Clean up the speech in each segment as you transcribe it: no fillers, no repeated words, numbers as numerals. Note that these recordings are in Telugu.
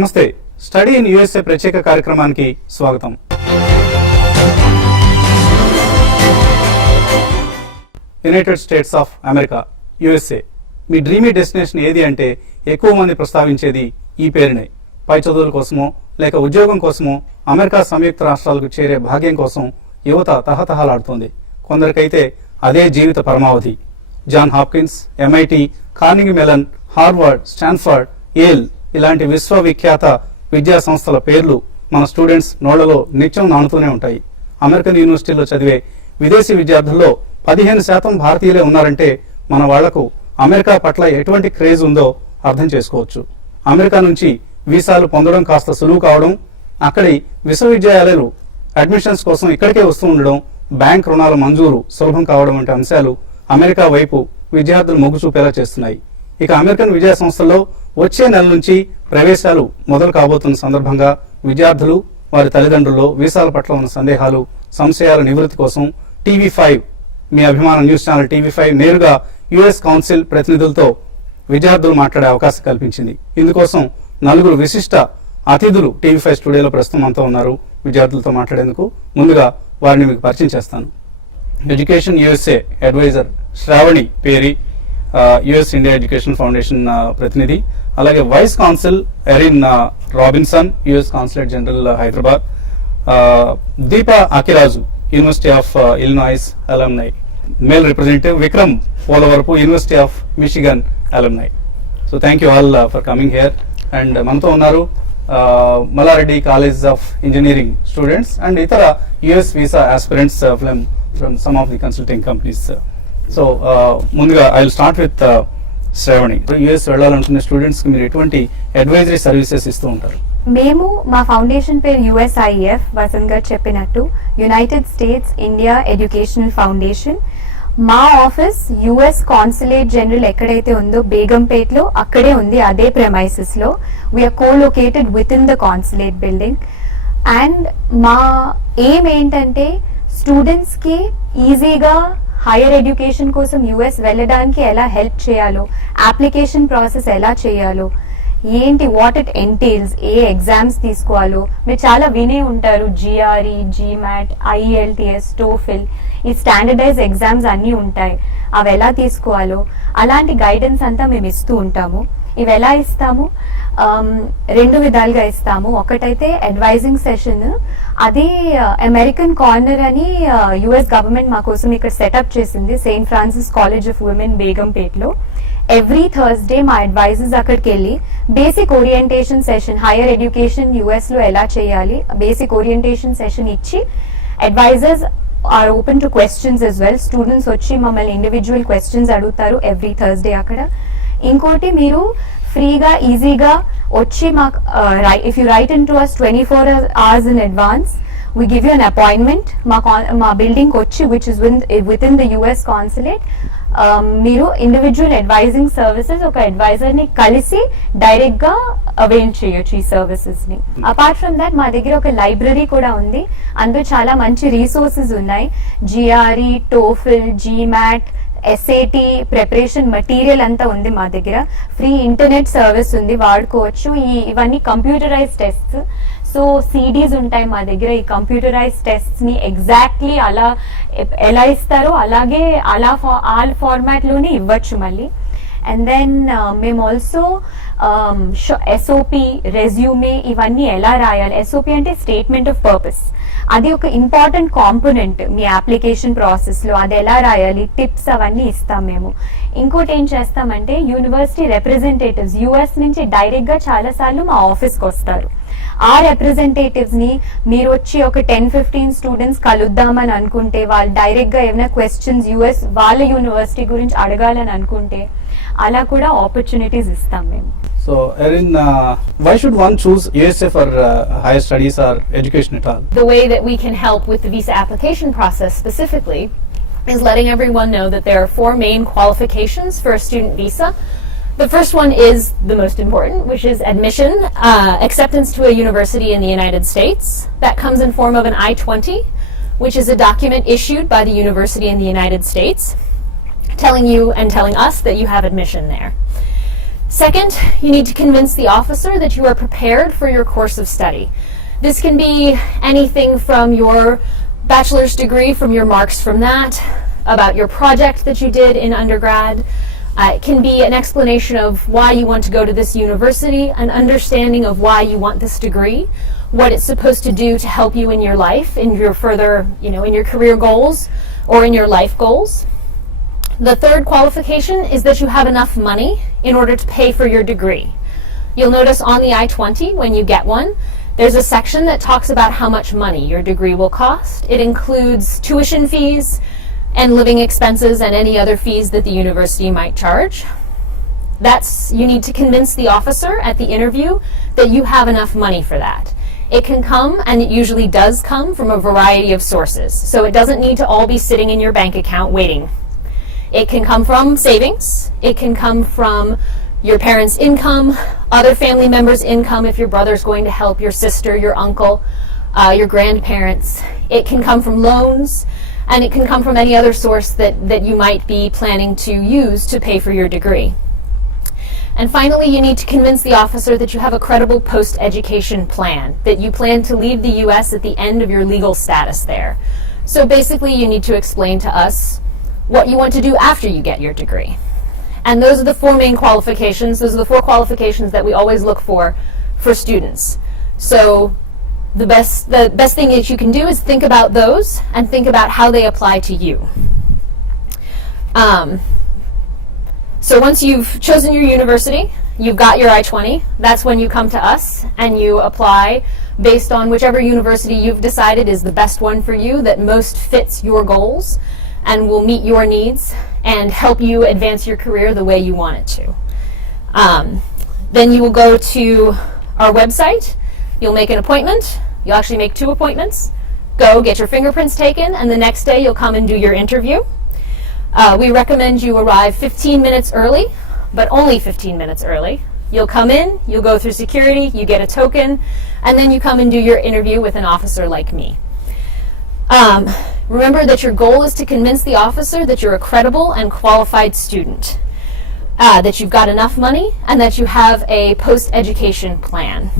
నమస్తే. స్టడీ ఇన్ యుఎస్ఏ ప్రత్యేక కార్యక్రమానికి స్వాగతం. United states of America, USA. Me dreamy destination ఏది అంటే ఎక్కువ మంది ప్రస్తావించేది ఈ పేరునే. పై చదువుల కోసమో లేక ఉద్యోగం కోసమో అమెరికా సంయుక్త రాష్ట్రాలకు చేరే భాగ్యం కోసం యువత తహతహలాడుతోంది. కొందరికైతే అదే జీవిత పరమావధి. John Hopkins, MIT, Carnegie Mellon, Harvard, Stanford, Yale ఇలాంటి విశ్వవిఖ్యాత విద్యా సంస్థల పేర్లు మన స్టూడెంట్స్ నోళ్లలో నిత్యం నానుతూనే ఉంటాయి. అమెరికన్ యూనివర్సిటీలో చదివే విదేశీ విద్యార్థుల్లో 15% భారతీయులే ఉన్నారంటే మన వాళ్లకు అమెరికా పట్ల ఎటువంటి క్రేజ్ ఉందో అర్థం చేసుకోవచ్చు. అమెరికా నుంచి వీసాలు పొందడం కాస్త సులువు కావడం, అక్కడి విశ్వవిద్యాలయాలు అడ్మిషన్స్ కోసం ఇక్కడికే వస్తూ ఉండడం, బ్యాంక్ రుణాల మంజూరు సులభం కావడం వంటి అంశాలు అమెరికా వైపు విద్యార్థులు మొగ్గు చూపేలా చేస్తున్నాయి. ఇక అమెరికన్ విద్యా సంస్థల్లో వచ్చే నెల నుంచి ప్రవేశాలు మొదలు కాబోతున్న సందర్భంగా విద్యార్థులు, వారి తల్లిదండ్రుల్లో వీసాల పట్ల ఉన్న సందేహాలు, సంశయాల నివృత్తి కోసం TV5, మీ అభిమాన న్యూస్ ఛానల్ TV5 నేరుగా యుఎస్ కౌన్సిల్ ప్రతినిధులతో విద్యార్థులు మాట్లాడే అవకాశం కల్పించింది. ఇందుకోసం 4 విశిష్ట అతిథులు TV5 స్టూడియోలో ప్రస్తుతం అంతా ఉన్నారు విద్యార్థులతో మాట్లాడేందుకు. ముందుగా వారిని మీకు పరిచయం చేస్తాను. ఎడ్యుకేషన్ యుఎస్ఏ అడ్వైజర్ శ్రావణి పేరి, యుఎస్ ఇండియా ఎడ్యుకేషన్ ఫౌండేషన్ ప్రతినిధి. అలాగే vice consul Erin Robinson, US consulate general Hyderabad. Deepa Akiraju, university of Illinois alumni. Male representative Vikram Polavarapu, university of Michigan alumni. So thank you all for coming here. And మనతో ఉన్నారు Malla Reddy college of engineering students and ఇతర US visa aspirants from some of the consulting companies. So ముందుగా I will start with Sravani. US వెళ్ళాలనుకునే స్టూడెంట్స్ కి మీరు ఎటువంటి అడ్వైజరీ సర్వీసెస్ ఇస్తూ ఉంటారు? మేము మా ఫౌండేషన్ పేరు USIEF, వసంత్ గారు చెప్పినట్టు United States India educational foundation. మా ఆఫీస్ యుఎస్ కాన్సులేట్ జనరల్ ఎక్కడైతే ఉందో బేగంపేట్లో అక్కడే ఉంది, అదే ప్రెమైసెస్ లో. We are co-located with in the consulate building. And మా ఎయిమ్ ఏంటంటే స్టూడెంట్స్ కి ఈజీగా హైయర్ ఎడ్యుకేషన్ కోసం యుఎస్ వెళ్ళడానికి ఎలా హెల్ప్ చేయాలో, అప్లికేషన్ ప్రాసెస్ ఎలా చేయాలో, ఏంటి what it entails, A exams తీసుకోవాలో. మీరు చాలా వినే ఉంటారు, GRE, GMAT, IELTS, TOEFL, ఈ స్టాండర్డైజ్ ఎగ్జామ్స్ అన్నీ ఉంటాయి. అవి ఎలా తీసుకోవాలో అలాంటి గైడెన్స్ అంతా మేము ఇస్తూ ఉంటాము. ఇవి ఎలా ఇస్తాము? 2 విధాలుగా ఇస్తాము. ఒకటైతే అడ్వైజింగ్ సెషన్, అది అమెరికన్ కార్నర్ అని యుఎస్ గవర్నమెంట్ మా కోసం ఇక్కడ సెటప్ చేసింది, Saint Francis college of women బేగంపేట్లో. ఎవ్రీ థర్స్డే మా అడ్వైజర్స్ అక్కడికి వెళ్ళి basic orientation session, higher education US లో ఎలా చేయాలి, బేసిక్ ఓరియంటేషన్ సెషన్ ఇచ్చి advisers are open to questions as well. Students వచ్చి మమ్మల్ని ఇండివిజువల్ క్వశ్చన్స్ అడుగుతారు ఎవ్రీ థర్స్డే అక్కడ. ఇంకోటి, మీరు ఫ్రీగా ఈజీగా వచ్చి మాకు if you write in to us 24 hours in advance, we give you an appointment. మా బిల్డింగ్ వచ్చి which is with in the US consulate, మీరు ఇండివిజువల్ అడ్వైజింగ్ సర్వీసెస్ ఒక అడ్వైజర్ ని కలిసి డైరెక్ట్ గా అవైల్ చేయొచ్చు ఈ సర్వీసెస్ ని. అపార్ట్ ఫ్రమ్ దాట్ మా దగ్గర ఒక లైబ్రరీ కూడా ఉంది. అందులో చాలా మంచి రీసోర్సెస్ ఉన్నాయి. GRE, TOEFL, GMAT, SAT preparation material అంతా ఉంది మా దగ్గర. ఫ్రీ ఇంటర్నెట్ సర్వీస్ ఉంది, వాడుకోవచ్చు. ఇవన్నీ కంప్యూటరైజ్ టెస్ట్స్. సో CDs ఉంటాయి మా దగ్గర. ఈ కంప్యూటరైజ్ టెస్ట్స్ ని ఎగ్జాక్ట్లీ అలా ఎలా ఇస్తారో అలాగే ఆ ఫార్మాట్ లోనే ఇవ్వచ్చు మళ్ళీ. అండ్ దెన్ మేము ఆల్సో SOP, రెజ్యూమే ఇవన్నీ ఎలా రాయాలి. SOP అంటే స్టేట్మెంట్ ఆఫ్ పర్పస్, అది ఒక ఇంపార్టెంట్ కాంపోనెంట్ మీ అప్లికేషన్ ప్రాసెస్ లో. అది ఎలా రాయాలి, టిప్స్ అవన్నీ ఇస్తాం మేము. ఇంకోటి ఏం చేస్తామంటే యూనివర్సిటీ రిప్రజెంటేటివ్స్ యుఎస్ నుంచి డైరెక్ట్ గా చాలా సార్లు మా ఆఫీస్ కి వస్తారు. ఆ రిప్రజెంటేటివ్స్ ని మీరు వచ్చి ఒక 10-15 స్టూడెంట్స్ కలుద్దామని అనుకుంటే, వాళ్ళు డైరెక్ట్ గా ఏమైనా క్వశ్చన్స్ యుఎస్ వాళ్ళ యూనివర్సిటీ గురించి అడగాలని అనుకుంటే అలా కూడా ఆపర్చునిటీస్ ఇస్తాం మేము. So, Erin, why should one choose USA for higher studies or education at all? The way that we can help with the visa application process specifically is letting everyone know that there are 4 main qualifications for a student visa. The first one is the most important, which is admission, acceptance to a university in the United States. That comes in form of an I-20, which is a document issued by the university in the United States telling you and telling us that you have admission there. Second, you need to convince the officer that you are prepared for your course of study. This can be anything from your bachelor's degree, from your marks from that, about your project that you did in undergrad. It can be an explanation of why you want to go to this university, an understanding of why you want this degree, what it's supposed to do to help you in your life, in your further, in your career goals or in your life goals. The third qualification is that you have enough money in order to pay for your degree. You'll notice on the I-20 when you get one, there's a section that talks about how much money your degree will cost. It includes tuition fees and living expenses and any other fees that the university might charge. You need to convince the officer at the interview that you have enough money for that. It can come, and it usually does come, from a variety of sources. So it doesn't need to all be sitting in your bank account waiting. It can come from savings. It can come from your parents' income, other family members' income if your brother's going to help, your sister, your uncle, your grandparents. It can come from loans, and it can come from any other source that you might be planning to use to pay for your degree. And finally, you need to convince the officer that you have a credible post-education plan, that you plan to leave the U.S. at the end of your legal status there. So basically, you need to explain to us what you want to do after you get your degree. And those are the four main qualifications. Those are the four qualifications that we always look for students. So the best thing that you can do is think about those and think about how they apply to you. So once you've chosen your university, you've got your I-20, that's when you come to us and you apply based on whichever university you've decided is the best one for you, that most fits your goals and will meet your needs and help you advance your career the way you want it to. Then you will go to our website, you'll make an appointment, you'll actually make 2 appointments, go get your fingerprints taken, and the next day you'll come and do your interview. We recommend you arrive 15 minutes early, but only 15 minutes early. You'll come in, you'll go through security, you get a token, and then you come and do your interview with an officer like me. Remember that your goal is to convince the officer that you're a credible and qualified student, that you've got enough money, and that you have a post-education plan.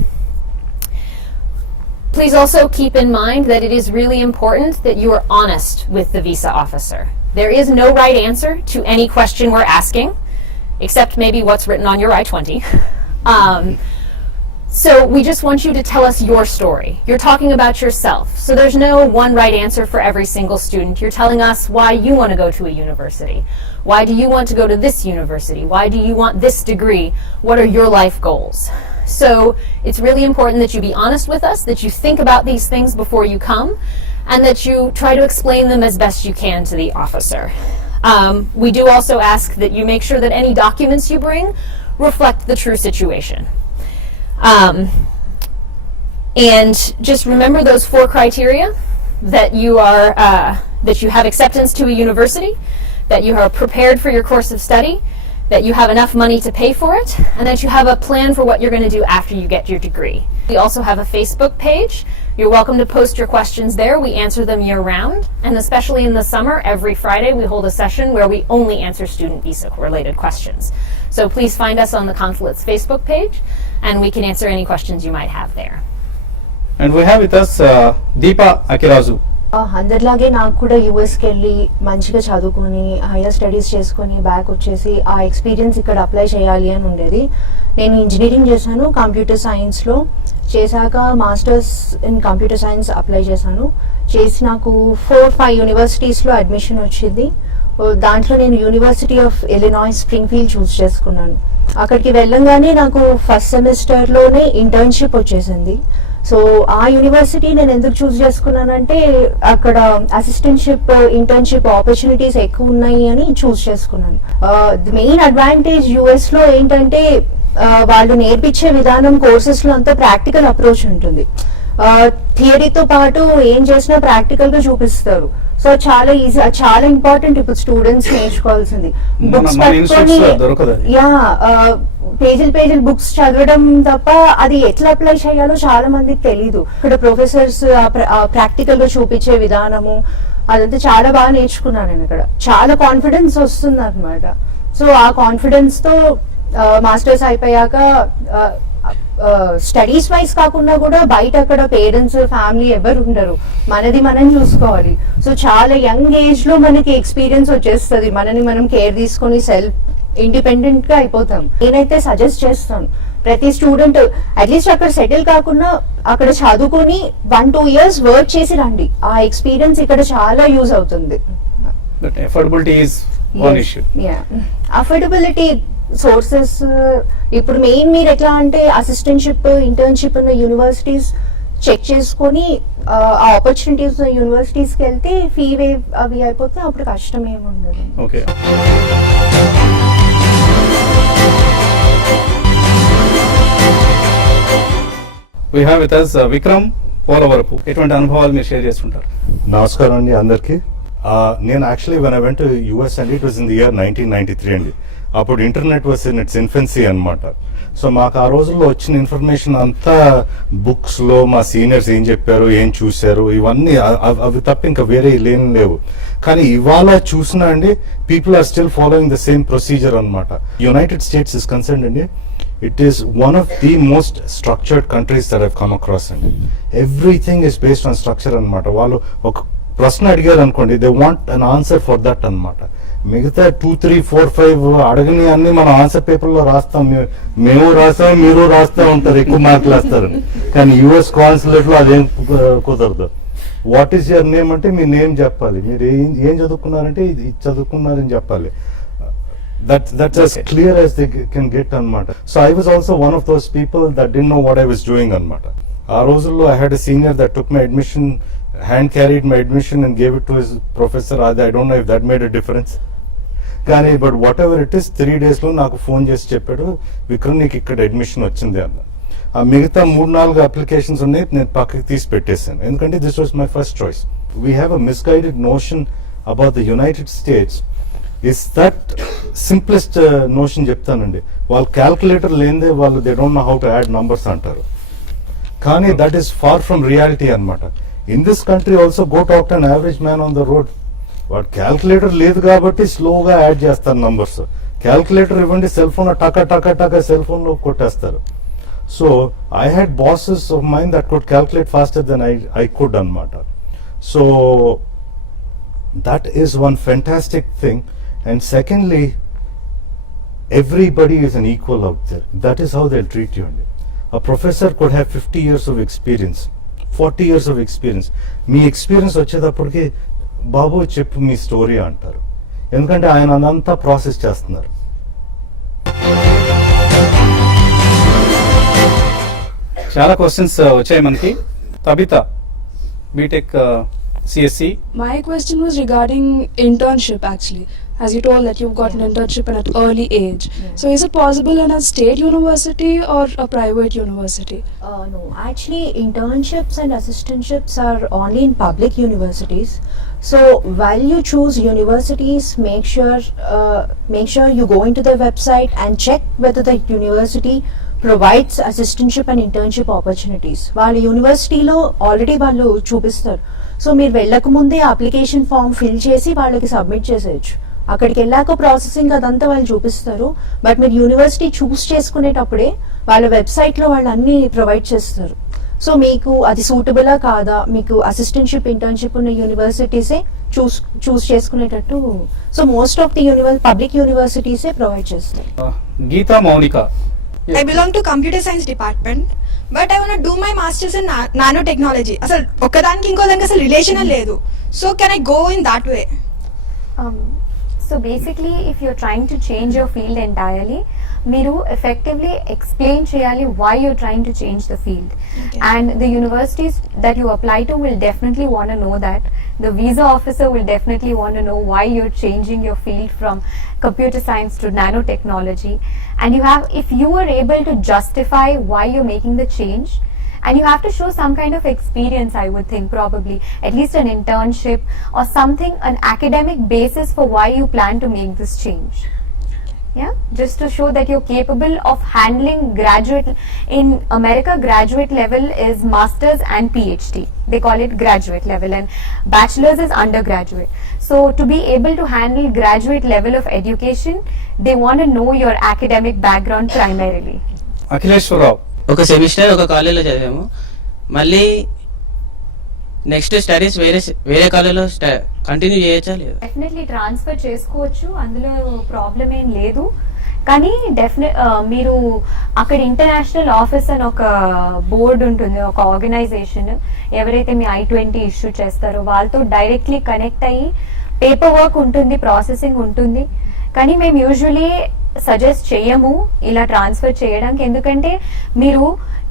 Please also keep in mind that it is really important that you are honest with the visa officer. There is no right answer to any question we're asking, except maybe what's written on your I-20. So we just want you to tell us your story. You're talking about yourself. So there's no one right answer for every single student. You're telling us why you want to go to a university. Why do you want to go to this university? Why do you want this degree? What are your life goals? So it's really important that you be honest with us, that you think about these things before you come, and that you try to explain them as best you can to the officer. We do also ask that you make sure that any documents you bring reflect the true situation. And just remember those 4 criteria: that you are that you have acceptance to a university, that you are prepared for your course of study, that you have enough money to pay for it, and that you have a plan for what you're going to do after you get your degree. We also have a Facebook page. You're welcome to post your questions there. We answer them year-round, and especially in the summer, every Friday we hold a session where we only answer student visa-related questions. So please find us on the consulate's Facebook page, and we can answer any questions you might have there. And we have with us Deepa Akirazu. అందరిలాగే నాకు కూడా యూఎస్కి వెళ్ళి మంచిగా చదువుకొని హైయర్ స్టడీస్ చేసుకొని బ్యాక్ వచ్చేసి ఆ ఎక్స్పీరియన్స్ ఇక్కడ అప్లై చేయాలి అని ఉండేది. నేను ఇంజనీరింగ్ చేశాను కంప్యూటర్ సైన్స్లో. చేశాక masters in computer science apply చేశాను. చేసి నాకు 4-5 యూనివర్సిటీస్లో అడ్మిషన్ వచ్చింది. దాంట్లో నేను యూనివర్సిటీ ఆఫ్ ఇలినాయిస్ స్ప్రింగ్ఫీల్డ్ చూస్ చేసుకున్నాను. అక్కడికి వెళ్ళంగానే నాకు ఫస్ట్ సెమిస్టర్లోనే ఇంటర్న్షిప్ వచ్చేసింది. సో ఆ యూనివర్సిటీ నేను ఎందుకు చూస్ చేసుకున్నానంటే అక్కడ అసిస్టెంట్షిప్ ఇంటర్న్షిప్ ఆపర్చునిటీస్ ఎక్కువ ఉన్నాయి అని చూస్ చేసుకున్నాను. ది మెయిన్ అడ్వాంటేజ్ యుఎస్ లో ఏంటంటే వాళ్ళు నేర్పించే విధానం కోర్సెస్ లో అంతా ప్రాక్టికల్ అప్రోచ్ ఉంటుంది. థియరీతో పాటు ఏం చేసినా ప్రాక్టికల్ గా చూపిస్తారు. సో చాలా ఈజీ, చాలా ఇంపార్టెంట్ ఇప్పుడు స్టూడెంట్స్ నేర్చుకోవాల్సింది. బుక్స్ పట్టుకొని పేజీలు బుక్స్ చదవడం తప్ప అది ఎట్లా అప్లై చేయాలో చాలా మందికి తెలీదు. ఇక్కడ ప్రొఫెసర్స్ ప్రాక్టికల్ గా చూపించే విధానము అదంతా చాలా బాగా నేర్చుకున్నాను నేను. ఇక్కడ చాలా కాన్ఫిడెన్స్ వస్తుంది అనమాట. సో ఆ కాన్ఫిడెన్స్ తో మాస్టర్స్ అయిపోయాక స్టడీస్ వైజ్ కాకుండా కూడా బయట అక్కడ పేరెంట్స్ ఫ్యామిలీ ఎవరు ఉండరు, మనది మనం చూసుకోవాలి. సో చాలా యంగ్ ఏజ్ లో మనకి ఎక్స్పీరియన్స్ వచ్చేస్తుంది, మనని మనం కేర్ తీసుకొని సెల్ఫ్ ఇండిపెండెంట్ గా అయిపోతాం. నేనైతే సజెస్ట్ చేస్తాను ప్రతి స్టూడెంట్ అట్లీస్ట్ అక్కడ సెటిల్ కాకుండా అక్కడ చదువుకొని 1-2 years వర్క్ చేసి రండి, ఆ ఎక్స్పీరియన్స్ ఇక్కడ చాలా యూజ్ అవుతుంది. But affordability is one issue. Affordability sources ఇప్పుడు మెయిన్ మీరు ఎట్లా అంటే అసిస్టెంట్షిప్ ఇంటర్న్షిప్ ఉన్న యూనివర్సిటీస్ చెక్ చేసుకొని ఆ ఆపర్చునిటీస్ యూనివర్సిటీస్ కి వెళ్తే ఫీ వేవ్ అవి అయిపోతే అప్పుడు కష్టం ఏమి ఉండదు. Okay. We have with us Vikram Polavarapu. ఎటువంటి అనుభవాలు మీరు షేర్ చేసుకుంటారు? నమస్కారం అండి అందరికి. నేను actually when I went to US అండి, it was in the year 1993 అండి. అప్పుడు internet was in its infancy అనమాట. సో మాకు ఆ రోజుల్లో వచ్చిన ఇన్ఫర్మేషన్ అంతా బుక్స్ లో మా సీనియర్స్ ఏం చెప్పారు, ఏం చూశారు, ఇవన్నీ అవి తప్ప ఇంకా వేరే లేవు. కానీ ఇవాళ చూసినా అండి, people are still following the same procedure అనమాట. యునైటెడ్ స్టేట్స్ ఇస్ కన్సర్న్డ్ అండి, it is one of the most structured countries that I've come across అండి. Everything is based on structure అనమాట. వాళ్ళు ఒక ప్రశ్న అడిగారు అనుకోండి, they want an answer for that అనమాట. మిగతా 2, 3, 4, 5 అడగని అన్ని మనం ఆన్సర్ పేపర్ లో రాస్తాం, మేము రాస్తాం, మీరు రాస్తా ఉంటారు, ఎక్కువ మార్కులు వేస్తారు. కానీ యుఎస్ కాన్సులేట్ లో అదేం కుదరదు. వాట్ ఈస్ యువర్ నేమ్ అంటే మీ నేమ్ చెప్పాలి, మీరు ఏం చదువుకున్నారంటే ఇది చదువుకున్నారని చెప్పాలి. That's as clear as they can get anamata. So I was also one of those people that didn't know what I was doing anamata. Aa రోజుల్లో I had a senior that took my admission, hand carried my admission and gave it to his professor. I don't know if that made a difference. కానీ but what ever it is 3 days లో నాకు ఫోన్ చేసి చెప్పాడు, విక్రమ్ నీకు ఇక్కడ అడ్మిషన్ వచ్చింది అన్న. ఆ మిగతా 3-4 అప్లికేషన్స్ ఉన్నాయి, నేను పక్కకి తీసి పెట్టేశాను, ఎందుకంటే this was my first choice. We have a misguided notion about the United States. Is that simplest notion చెప్తానండి. వాళ్ళు క్యాల్కులేటర్ లేనిదే వాళ్ళు they don't know how to add numbers అంటారు. కానీ that is far from reality అనమాట. In this country also go talk to an average man on the road. వాడు క్యాల్కులేటర్ లేదు కాబట్టి స్లోగా యాడ్ చేస్తారు నంబర్స్. క్యాల్కులేటర్ ఇవ్వండి, సెల్ ఫోన్ టక సెల్ ఫోన్ లో కొట్టేస్తారు. So I had bosses of mind that could calculate faster then I could అనమాట. So that is one fantastic thing. And secondly, everybody is an equal out there. That is how they'll treat you. A professor could have 50 years of experience, 40 years of experience. Me experience వచ్చేటప్పటికి బాబు చెప్పు మీ స్టోరీ అంటారు, ఎందుకంటే ఆయన అదంతా ప్రాసెస్ చేస్తున్నారు. చాలా క్వశ్చన్స్ వచ్చాయి మనకి. Tabitha, BTech CSC. My question was regarding internship actually. As you told that you've got an internship at an early age. So is it possible in a state university or a private university? No, actually internships and assistantships are only in public universities. So while you choose universities, make sure you go into their website and check whether the university provides assistantship and internship opportunities. వాళ్ళ యూనివర్సిటీలో ఆల్రెడీ వాళ్ళు చూపిస్తారు. సో మీరు వెళ్ళక ముందే అప్లికేషన్ ఫామ్ ఫిల్ చేసి వాళ్ళకి సబ్మిట్ చేసేయచ్చు. అక్కడికి వెళ్ళాక ప్రాసెసింగ్ అదంతా వాళ్ళు చూపిస్తారు. బట్ మీరు యూనివర్సిటీ చూస్ చేసుకునేటప్పుడే వాళ్ళ వెబ్సైట్ లో వాళ్ళు అన్ని ప్రొవైడ్ చేస్తారు. సో మీకు అది సూటబులా కాదా, మీకు అసిస్టెంట్షిప్ ఇంటర్న్షిప్ ఉన్న యూనివర్సిటీసే చూస్ చేసుకునేటట్టు. So most of the public యూనివర్సిటీసే ప్రొవైడ్ చేస్తారు. Geeta Mounika. I belong to computer science department, but I want to do my masters in nanotechnology. అసలు ఒక్కదానికి ఇంకో దానికి అసలు రిలేషన్ లేదు. So can I go in that way? So basically, if you're trying to change your field entirely, మీరు effectively explain cheyali why you're trying to change the field. Okay. And the universities that you apply to will definitely want to know that. The visa officer will definitely want to know why you're changing your field from computer science to nanotechnology. And if you are able to justify why you're making the change, and you have to show some kind of experience, I would think, probably at least an internship or something, an academic basis for why you plan to make this change. Yeah, just to show that you're capable of handling graduate. In America, graduate level is masters and PhD. They call it graduate level, and bachelor's is undergraduate. So to be able to handle graduate level of education, they want to know your academic background primarily. అఖిలేశ్వరరావు, ఒక సెమిస్టర్ ఒక కాలేజీలో చదివాము, మళ్ళీ నెక్స్ట్ స్టడీస్ వేరే కాలేజీలో కంటిన్యూ చేయొచ్చా లేదా? డెఫినెట్లీ ట్రాన్స్ఫర్ చేసుకోవచ్చు, అందులో ప్రాబ్లం ఏం లేదు. కానీ మీరు అక్కడ ఇంటర్నేషనల్ ఆఫీస్ అని ఒక బోర్డు ఉంటుంది, ఒక ఆర్గనైజేషన్, ఎవరైతే మీ I-20 ఇష్యూ చేస్తారో వాళ్ళతో డైరెక్ట్లీ కనెక్ట్ అయ్యి పేపర్ వర్క్ ఉంటుంది, ప్రాసెసింగ్ ఉంటుంది. కానీ మేము యూజువలీ సజెస్ట్ చేయము ఇలా ట్రాన్స్ఫర్ చేయడానికి, ఎందుకంటే మీరు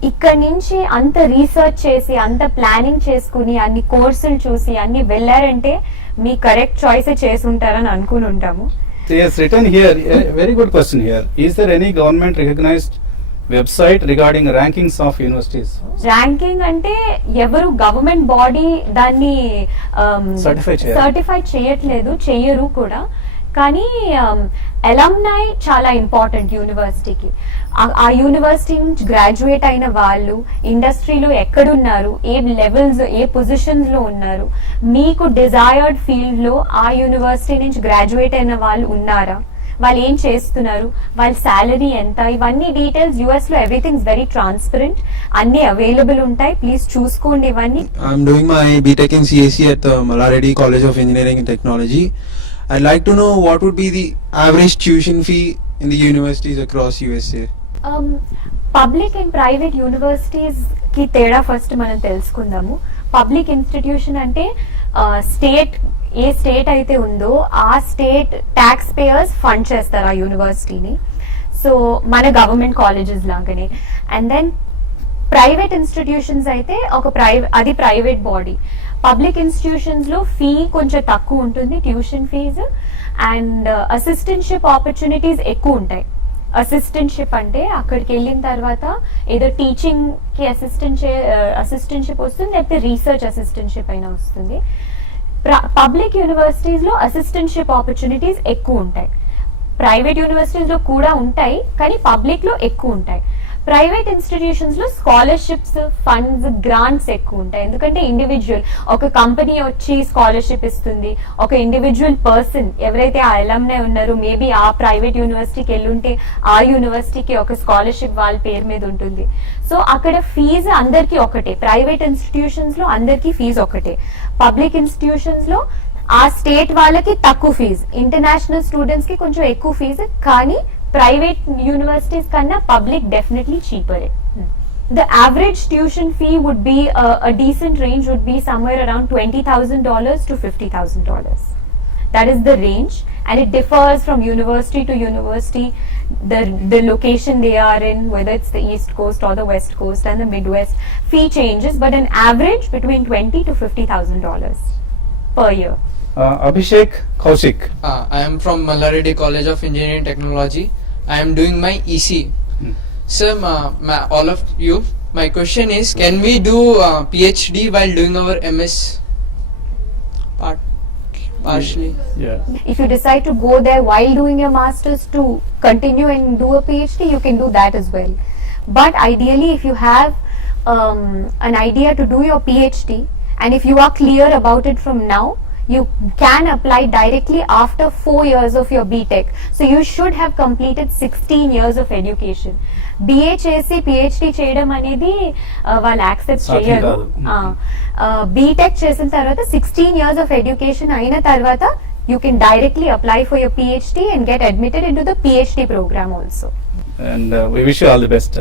ఇక్కడ నుంచి అంత రీసెర్చ్ చేసి అంత ప్లానింగ్ చేసుకుని అన్ని కోర్సులు చూసి అన్ని వెళ్ళారంటే మీ కరెక్ట్ చాయిస్ చేసి ఉంటారని అనుకుని ఉంటాము. yes, written here, a very good question here. Is there any government recognized website regarding rankings of universities? Ranking అంటే ఎవరు గవర్నమెంట్ బాడీ దాన్ని సర్టిఫై చేయట్లేదు, చెయ్యరు కూడా. కానీ అలమ్నై చాలా ఇంపార్టెంట్ యూనివర్సిటీకి. ఆ యూనివర్సిటీ నుంచి గ్రాడ్యుయేట్ అయిన వాళ్ళు ఇండస్ట్రీలో ఎక్కడున్నారు, ఏ లెవెల్స్, ఏ పొజిషన్స్ లో ఉన్నారు, మీకు డిజైర్డ్ ఫీల్డ్ లో ఆ యూనివర్సిటీ నుంచి గ్రాడ్యుయేట్ అయిన వాళ్ళు ఉన్నారా, వాళ్ళు ఏం చేస్తున్నారు, వాళ్ళ సాలరీ ఎంత, ఇవన్నీ డీటెయిల్స్ యుఎస్ లో ఎవ్రీథింగ్ వెరీ ట్రాన్స్పరెంట్, అన్ని అవైలబుల్ ఉంటాయి. ప్లీజ్ చూసుకోండి ఇవన్నీ. I'm doing my BTech in CAC at the Malareddy College of Engineering and Technology. I'd like to know what would be the average tuition fee in the universities across USA. Public and private universities కి తేడా ఫస్ట్ మనం తెలుసుకుందాము. పబ్లిక్ ఇన్స్టిట్యూషన్ అంటే స్టేట్, ఏ స్టేట్ అయితే ఉందో ఆ స్టేట్ ట్యాక్స్ పేయర్స్ ఫండ్ చేస్తారు ఆ యూనివర్సిటీని. సో మన గవర్నమెంట్ కాలేజెస్ లాగానే. అండ్ దెన్ ప్రైవేట్ ఇన్స్టిట్యూషన్స్ అయితే అది ప్రైవేట్ బాడీ. పబ్లిక్ ఇన్స్టిట్యూషన్స్ లో ఫీ కొంచెం తక్కువ ఉంటుంది, tuition fees, and assistantship opportunities ఎక్కువ ఉంటాయి. అసిస్టెంట్షిప్ అంటే అక్కడికి వెళ్ళిన తర్వాత ఏదో టీచింగ్ కి అసిస్టెంట్షిప్ వస్తుంది, లేకపోతే రీసెర్చ్ అసిస్టెంట్షిప్ అయినా వస్తుంది. పబ్లిక్ యూనివర్సిటీస్ లో అసిస్టెంట్షిప్ ఆపర్చునిటీస్ ఎక్కువ ఉంటాయి. ప్రైవేట్ యూనివర్సిటీస్ లో కూడా ఉంటాయి, కానీ పబ్లిక్ లో ఎక్కువ ఉంటాయి. ప్రైవేట్ ఇన్స్టిట్యూషన్స్ లో స్కాలర్షిప్స్, ఫండ్స్, గ్రాంట్స్ ఎక్కువ ఉంటాయి. ఎందుకంటే ఇండివిజువల్, ఒక కంపెనీ వచ్చి స్కాలర్షిప్ ఇస్తుంది, ఒక ఇండివిజువల్ పర్సన్ ఎవరైతే ఆ అలమ్నై ఉన్నారో మేబీ ఆ ప్రైవేట్ యూనివర్సిటీకి వెళ్ళుంటే ఆ యూనివర్సిటీకి ఒక స్కాలర్షిప్ వాళ్ళ పేరు మీద ఉంటుంది. సో అక్కడ ఫీజు అందరికీ ఒకటే. ప్రైవేట్ ఇన్స్టిట్యూషన్స్ లో అందరికీ ఫీజు ఒకటే. పబ్లిక్ ఇన్స్టిట్యూషన్స్ లో ఆ స్టేట్ వాళ్ళకి తక్కువ ఫీజు, ఇంటర్నేషనల్ స్టూడెంట్స్ కి కొంచెం ఎక్కువ ఫీజు, కానీ ప్రైవేట్ యూనివర్సిటీస్ కన్నా public definitely cheaper. The average tuition fee would be a decent range would be somewhere around $20,000 to $50,000. That is the range, and it differs from university to university. The location they are in, whether it's the East Coast or the West Coast and the Midwest, fee changes, but an average between $20,000 to $50,000 per year. Abhishek Kaushik. I am from Malareddy College of Engineering and Technology. I am doing my EC. Sir, all of you, my question is, can we do PhD while doing our MS? Partially. Yeah. If you decide to go there while doing your masters to continue and do a PhD, you can do that as well. But ideally, if you have an idea to do your PhD, and if you are clear about it from now, you can apply directly after 4 years of your BTech. So you should have completed 16 years of education. BA చేసి PhD చేయడం అనేది వాళ్ళు యాక్సెప్ట్ చేయరు. BTech చేసిన తర్వాత 16 years of education అయిన తర్వాత you can directly apply for your PhD and get admitted into the PhD program also. And we wish you all the best.